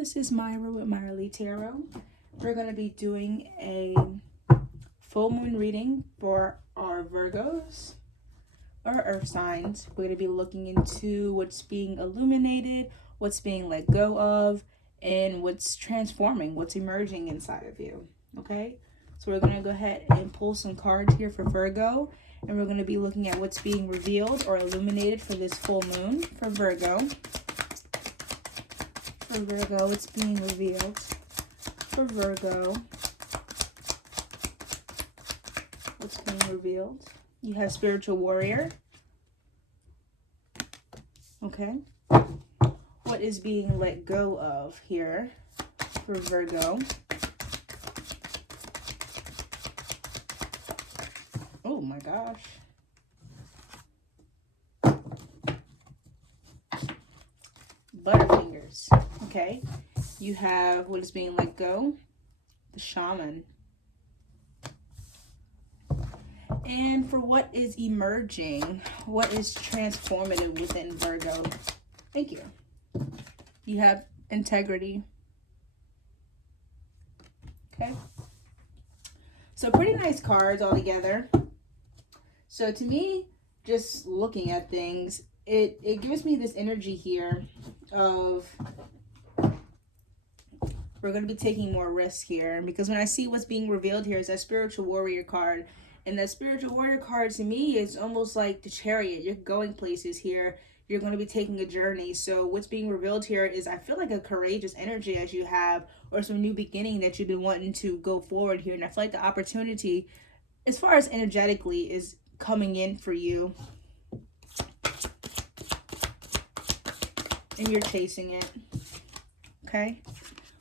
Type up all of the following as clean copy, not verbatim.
this is Myra with Myra Lee Tarot. We're going to be doing a full moon reading for our Virgos, or earth signs. We're going to be looking into what's being illuminated, what's being let go of, and what's transforming, what's emerging inside of you. Okay? So we're going to go ahead and pull some cards here for Virgo, and we're going to be looking at what's being revealed or illuminated for this full moon for Virgo. For Virgo, it's being revealed. For Virgo, what's being revealed? You have spiritual warrior. Okay. What is being let go of here for Virgo? Oh my gosh. Butterfingers. Okay. You have what is being let go? The shaman. And for what is emerging, what is transformative within Virgo? Thank you. You have integrity. Okay. So pretty nice cards all together. So to me, just looking at things, it gives me this energy here of we're going to be taking more risk here. Because when I see what's being revealed here is that spiritual warrior card. And that spiritual warrior card to me is almost like the chariot. You're going places here. You're going to be taking a journey. So what's being revealed here is I feel like a courageous energy as you have, or some new beginning that you've been wanting to go forward here. And I feel like the opportunity, as far as energetically, is coming in for you. And you're chasing it. Okay.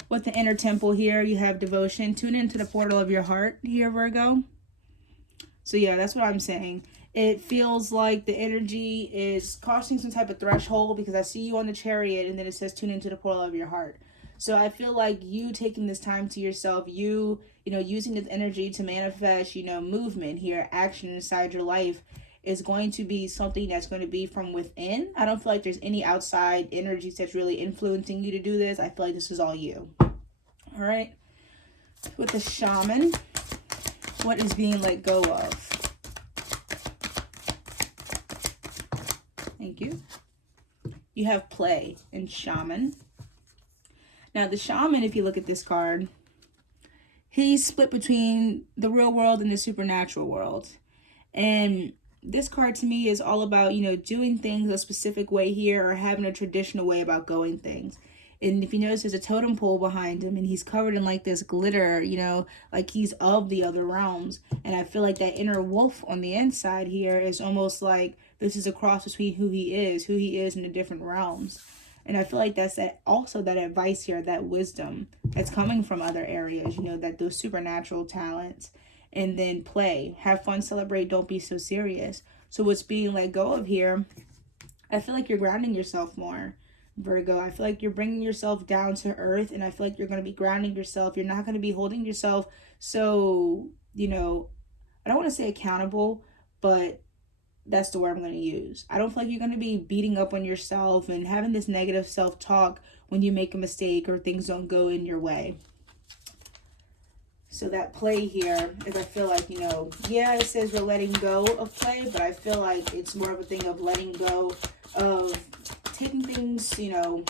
With the inner temple here, you have devotion. Tune into the portal of your heart here, Virgo. So yeah, that's what I'm saying. It feels like the energy is crossing some type of threshold because I see you on the chariot and then it says tune into the portal of your heart. So I feel like you taking this time to yourself, you know, using this energy to manifest, you know, movement here, action inside your life is going to be something that's going to be from within. I don't feel like there's any outside energies that's really influencing you to do this. I feel like this is all you. All right. With the shaman, what is being let go of? Thank you. You have play and shaman. Now the shaman, if you look at this card, he's split between the real world and the supernatural world. And this card to me is all about, you know, doing things a specific way here or having a traditional way about going things. And if you notice, there's a totem pole behind him and he's covered in like this glitter, you know, like he's of the other realms. And I feel like that inner wolf on the inside here is almost like this is a cross between who he is in the different realms. And I feel like that's that also that advice here, that wisdom that's coming from other areas, you know, that those supernatural talents. And then play, have fun, celebrate, don't be so serious. So what's being let go of here, I feel like you're grounding yourself more, Virgo. I feel like you're bringing yourself down to earth, and I feel like you're going to be grounding yourself. You're not going to be holding yourself so, you know, I don't want to say accountable, but that's the word I'm going to use. I don't feel like you're going to be beating up on yourself and having this negative self-talk when you make a mistake or things don't go in your way. So that play here is, I feel like, you know, yeah, it says we're letting go of play, but I feel like it's more of a thing of letting go of taking things, you know,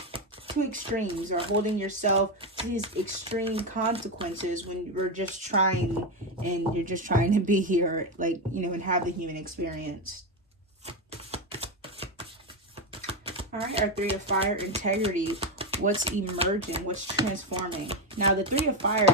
to extremes or holding yourself to these extreme consequences when you're just trying and you're just trying to be here, like, you know, and have the human experience. All right, our Three of Fire, integrity. What's emerging? What's transforming? Now, the Three of Fire,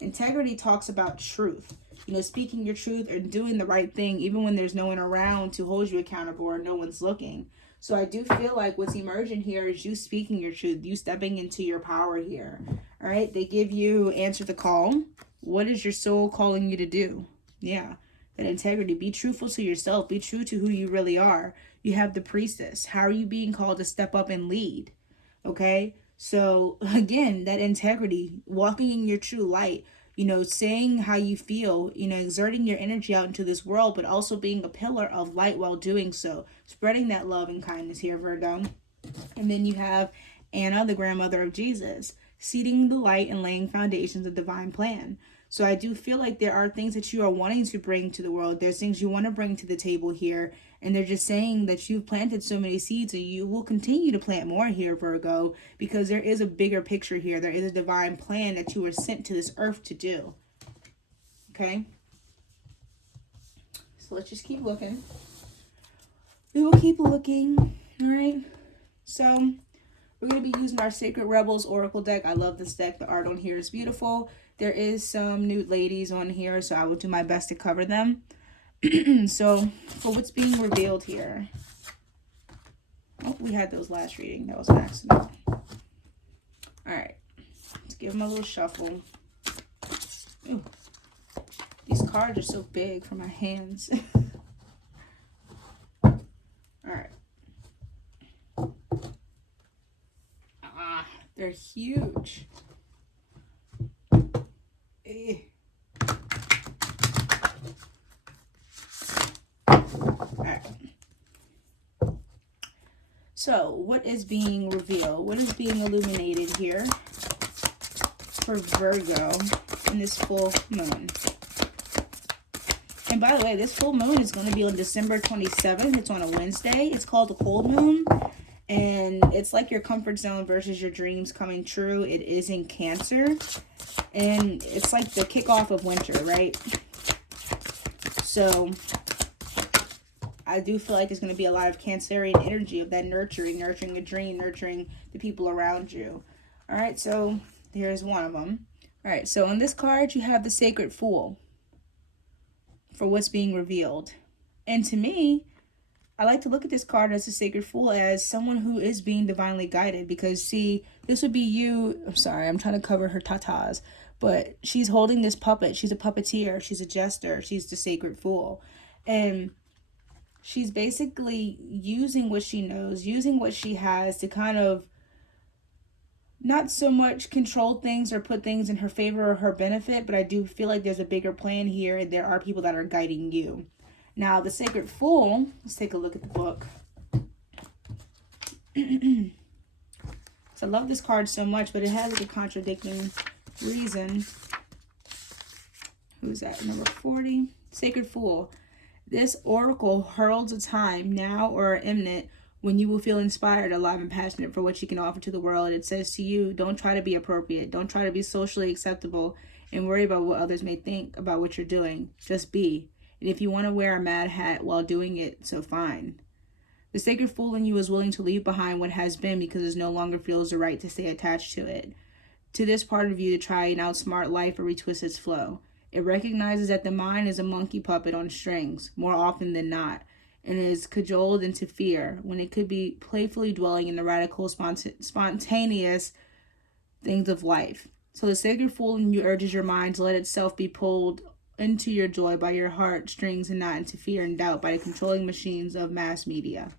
integrity talks about truth. You know, speaking your truth or doing the right thing, even when there's no one around to hold you accountable or no one's looking. So I do feel like what's emerging here is you speaking your truth, you stepping into your power here. All right, they give you answer the call. What is your soul calling you to do? Yeah, that integrity. Be truthful to yourself. Be true to who you really are. You have the priestess. How are you being called to step up and lead? Okay, so again, that integrity, walking in your true light, you know, saying how you feel, you know, exerting your energy out into this world, but also being a pillar of light while doing so. Spreading that love and kindness here, Virgo. And then you have Anna, the grandmother of Jesus, seeding the light and laying foundations of divine plan. So I do feel like there are things that you are wanting to bring to the world. There's things you want to bring to the table here. And they're just saying that you've planted so many seeds and you will continue to plant more here, Virgo, because there is a bigger picture here. There is a divine plan that you were sent to this earth to do. Okay? So let's just keep looking. We will keep looking. All right? So we're going to be using our Sacred Rebels Oracle deck. I love this deck. The art on here is beautiful. There is some nude ladies on here, so I will do my best to cover them. So, for what's being revealed here. Oh, we had those last reading. That was an accident. Alright. Let's give them a little shuffle. Ooh. These cards are so big for my hands. Alright. Ah, they're huge. Alright. So, what is being revealed? What is being illuminated here for Virgo in this full moon? And by the way, this full moon is going to be on December 27th. It's on a Wednesday. It's called the cold moon. And it's like your comfort zone versus your dreams coming true. It is in Cancer. And it's like the kickoff of winter, right? So I do feel like there's going to be a lot of Cancerian energy of that nurturing a dream, nurturing the people around you. All right, so here's one of them. All right, so on this card, you have the Sacred Fool for what's being revealed. And to me, I like to look at this card as a Sacred Fool as someone who is being divinely guided. Because, see, this would be you. I'm sorry, I'm trying to cover her tatas. But she's holding this puppet. She's a puppeteer. She's a jester. She's the Sacred Fool. And she's basically using what she knows, using what she has to kind of not so much control things or put things in her favor or her benefit, but I do feel like there's a bigger plan here and there are people that are guiding you. Now, the Sacred Fool, let's take a look at the book. So I love this card so much, but it has like a contradicting reason. Who's that? Number 40. Sacred Fool. This oracle heralds a time, now or imminent, when you will feel inspired, alive, and passionate for what you can offer to the world. It says to you, don't try to be appropriate. Don't try to be socially acceptable and worry about what others may think about what you're doing. Just be. And if you want to wear a mad hat while doing it, so fine. The Sacred Fool in you is willing to leave behind what has been because it no longer feels the right to stay attached to it. To this part of you to try and outsmart life or retwist its flow. It recognizes that the mind is a monkey puppet on strings, more often than not, and is cajoled into fear when it could be playfully dwelling in the radical, spontaneous things of life. So the Sacred Fool in you urges your mind to let itself be pulled into your joy by your heart strings and not into fear and doubt by the controlling machines of mass media.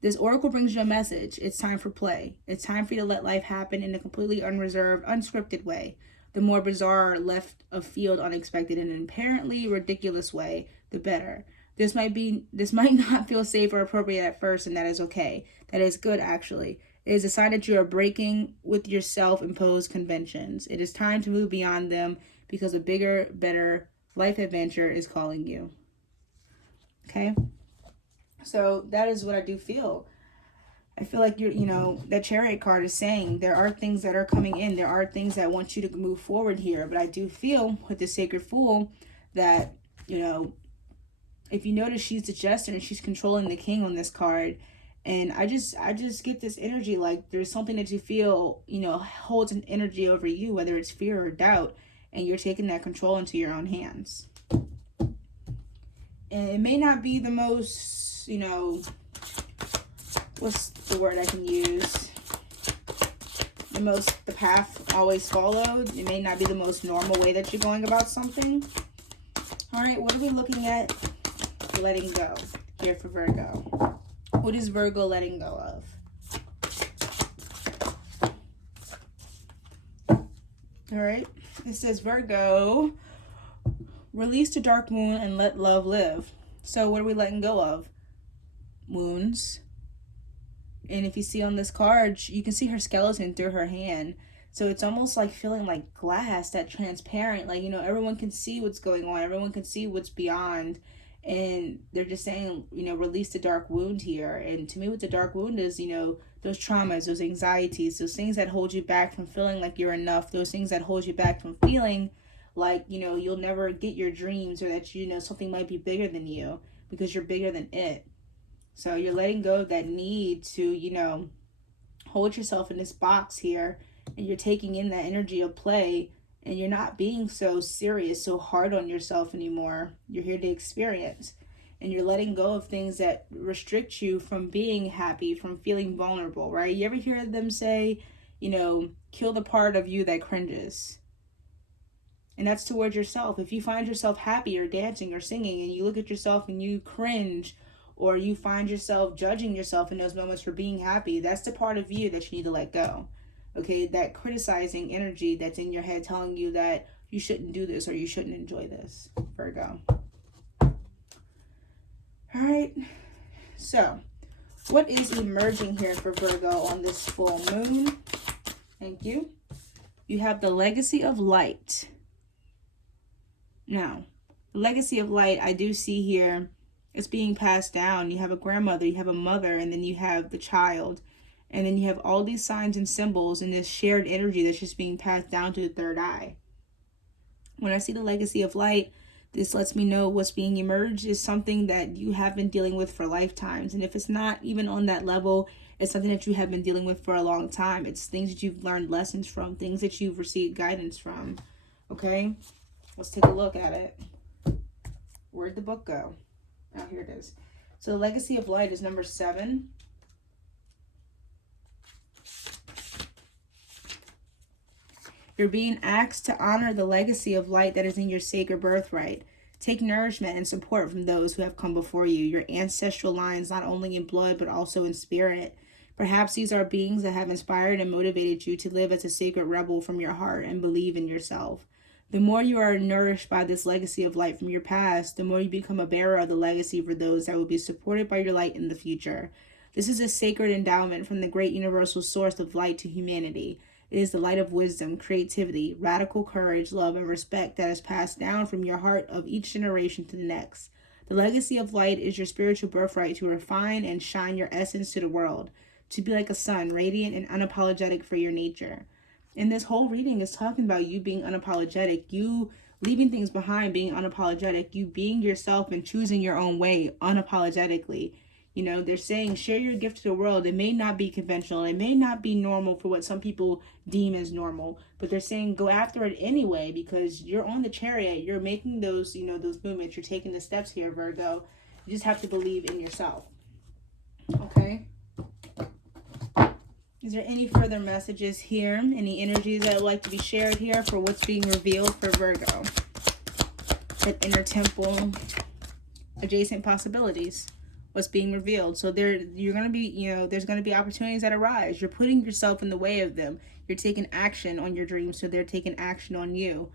This oracle brings you a message. It's time for play. It's time for you to let life happen in a completely unreserved, unscripted way. The more bizarre, left of field, unexpected, and apparently ridiculous way, the better. This might not feel safe or appropriate at first, and that is okay. That is good, actually. It is a sign that you are breaking with your self-imposed conventions. It is time to move beyond them because a bigger, better life adventure is calling you. Okay? So that is what I do feel. I feel like that Chariot card is saying there are things that are coming in. There are things that want you to move forward here. But I do feel with the Sacred Fool that, if you notice, she's the jester and she's controlling the king on this card. And I just get this energy like there's something that you feel, holds an energy over you, whether it's fear or doubt, and you're taking that control into your own hands. And it may not be the most, what's the word I can use? The path always followed. It may not be the most normal way that you're going about something. All right, what are we looking at? Letting go here for Virgo. What is Virgo letting go of? All right, it says Virgo, release the dark wound and let love live. So what are we letting go of? Wounds, And if you see on this card, you can see her skeleton through her hand. So it's almost like feeling like glass, that transparent, like, you know, everyone can see what's going on. Everyone can see what's beyond. And they're just saying, you know, release the dark wound here. And to me, what the dark wound is, you know, those traumas, those anxieties, those things that hold you back from feeling like you're enough, those things that hold you back from feeling like, you know, you'll never get your dreams, or that, you know, something might be bigger than you because you're bigger than it. So you're letting go of that need to, you know, hold yourself in this box here, and you're taking in that energy of play, and you're not being so serious, so hard on yourself anymore. You're here to experience, and you're letting go of things that restrict you from being happy, from feeling vulnerable, right? You ever hear them say, you know, kill the part of you that cringes? And that's towards yourself. If you find yourself happy or dancing or singing, and you look at yourself and you cringe, or you find yourself judging yourself in those moments for being happy, that's the part of you that you need to let go. Okay, that criticizing energy that's in your head telling you that you shouldn't do this or you shouldn't enjoy this, Virgo. All right, so what is emerging here for Virgo on this full moon? Thank you. You have the legacy of light. Now, the legacy of light, I do see here, it's being passed down. You have a grandmother, you have a mother, and then you have the child. And then you have all these signs and symbols and this shared energy that's just being passed down to the third eye. When I see the legacy of light, this lets me know what's being emerged is something that you have been dealing with for lifetimes. And if it's not even on that level, it's something that you have been dealing with for a long time. It's things that you've learned lessons from, things that you've received guidance from. Okay, let's take a look at it. Where'd the book go? Oh, here it is. So the legacy of light is number 7. You're being asked to honor the legacy of light that is in your sacred birthright. Take nourishment and support from those who have come before you, your ancestral lines, not only in blood, but also in spirit. Perhaps these are beings that have inspired and motivated you to live as a sacred rebel from your heart and believe in yourself. The more you are nourished by this legacy of light from your past, the more you become a bearer of the legacy for those that will be supported by your light in the future. This is a sacred endowment from the great universal source of light to humanity. It is the light of wisdom, creativity, radical courage, love, and respect that is passed down from your heart of each generation to the next. The legacy of light is your spiritual birthright to refine and shine your essence to the world, to be like a sun, radiant and unapologetic for your nature. And this whole reading is talking about you being unapologetic, you leaving things behind, being unapologetic, you being yourself and choosing your own way unapologetically. You know, they're saying share your gift to the world. It may not be conventional. It may not be normal for what some people deem as normal, but they're saying go after it anyway because you're on the chariot. You're making those, you know, those movements. You're taking the steps here, Virgo. You just have to believe in yourself. Okay. Is there any further messages here? Any energies that would like to be shared here for what's being revealed for Virgo? That inner temple, adjacent possibilities. What's being revealed. So you're going to be, you know, there's going to be opportunities that arise. You're putting yourself in the way of them. You're taking action on your dreams, so they're taking action on you.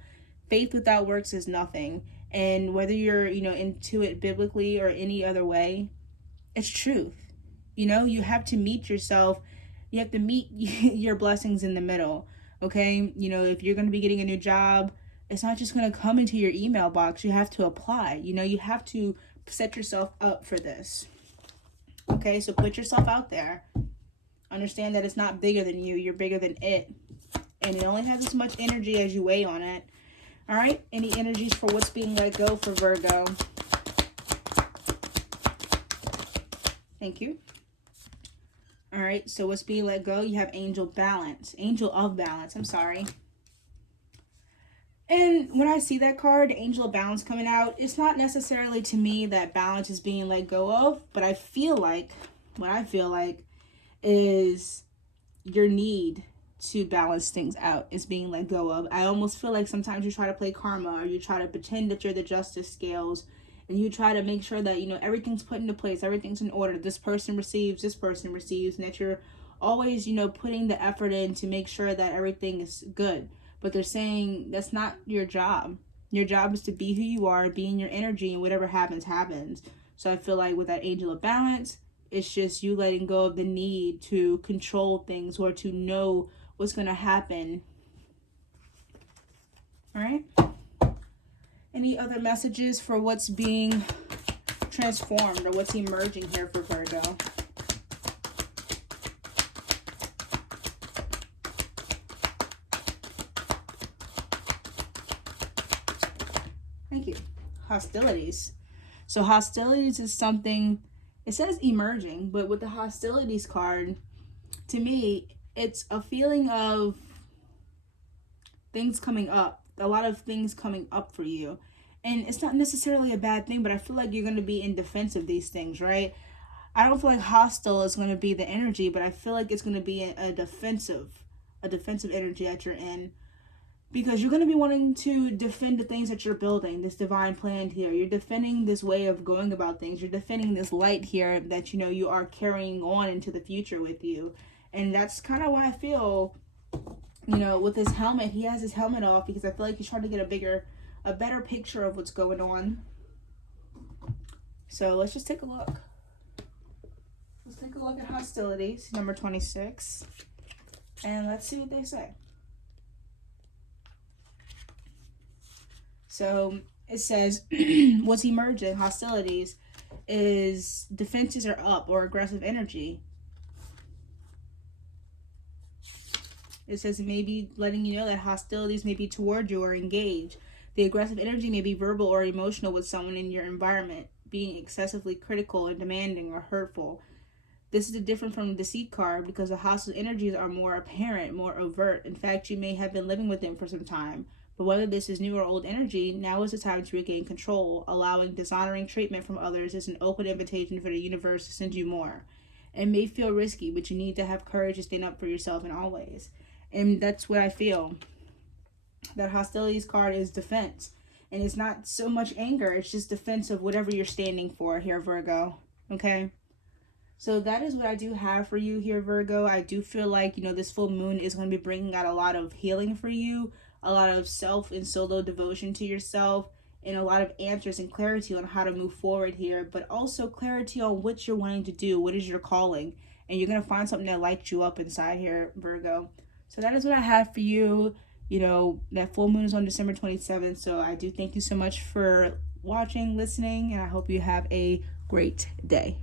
Faith without works is nothing. And whether you're, you know, into it biblically or any other way, it's truth. You know, you have to meet yourself. You have to meet your blessings in the middle. Okay. You know, if you're going to be getting a new job, it's not just going to come into your email box. You have to apply. You know, you have to set yourself up for this. Okay, so put yourself out there. Understand that it's not bigger than you. You're bigger than it. And it only has as much energy as you weigh on it. All right, any energies for what's being let go for Virgo? Thank you. All right, so what's being let go? You have angel balance. Angel of balance, I'm sorry. And when I see that card, Angel of Balance coming out, it's not necessarily to me that balance is being let go of, but I feel like, what I feel like is your need to balance things out is being let go of. I almost feel like sometimes you try to play karma, or you try to pretend that you're the justice scales, and you try to make sure that, you know, everything's put into place, everything's in order, this person receives, and that you're always, you know, putting the effort in to make sure that everything is good. But they're saying that's not your job. Your job is to be who you are, be in your energy, and whatever happens, happens. So I feel like with that Angel of Balance, It's just you letting go of the need to control things or to know what's going to happen. All right. Any other messages for what's being transformed or what's emerging here for Virgo? Thank you. Hostilities. So hostilities is something, it says emerging, but with the hostilities card, to me, it's a feeling of things coming up. A lot of things coming up for you. And it's not necessarily a bad thing, but I feel like you're going to be in defense of these things, right? I don't feel like hostile is going to be the energy, but I feel like it's going to be a defensive energy that you're in. Because you're going to be wanting to defend the things that you're building, this divine plan here. You're defending this way of going about things. You're defending this light here that, you know, you are carrying on into the future with you. And that's kind of why I feel, you know, with his helmet, he has his helmet off because I feel like he's trying to get a better picture of what's going on. So let's just take a look. Let's take a look at hostilities, number 26. And let's see what they say. So it says, what's emerging, hostilities, is defenses are up or aggressive energy. It says it may be letting you know that hostilities may be toward you or engaged. The aggressive energy may be verbal or emotional with someone in your environment, being excessively critical and demanding or hurtful. This is different from the deceit card because the hostile energies are more apparent, more overt. In fact, you may have been living with them for some time. But whether this is new or old energy, now is the time to regain control. Allowing dishonoring treatment from others is an open invitation for the universe to send you more. It may feel risky, but you need to have courage to stand up for yourself in all ways. And that's what I feel. That hostilities card is defense. And it's not so much anger, it's just defense of whatever you're standing for here, Virgo. Okay? So that is what I do have for you here, Virgo. I do feel like, you know, this full moon is going to be bringing out a lot of healing for you. A lot of self and solo devotion to yourself, and a lot of answers and clarity on how to move forward here, but also clarity on what you're wanting to do, what is your calling, and you're going to find something that lights you up inside here, Virgo. So that is what I have for you. You know, that full moon is on December 27th, so I do thank you so much for watching, listening, and I hope you have a great day.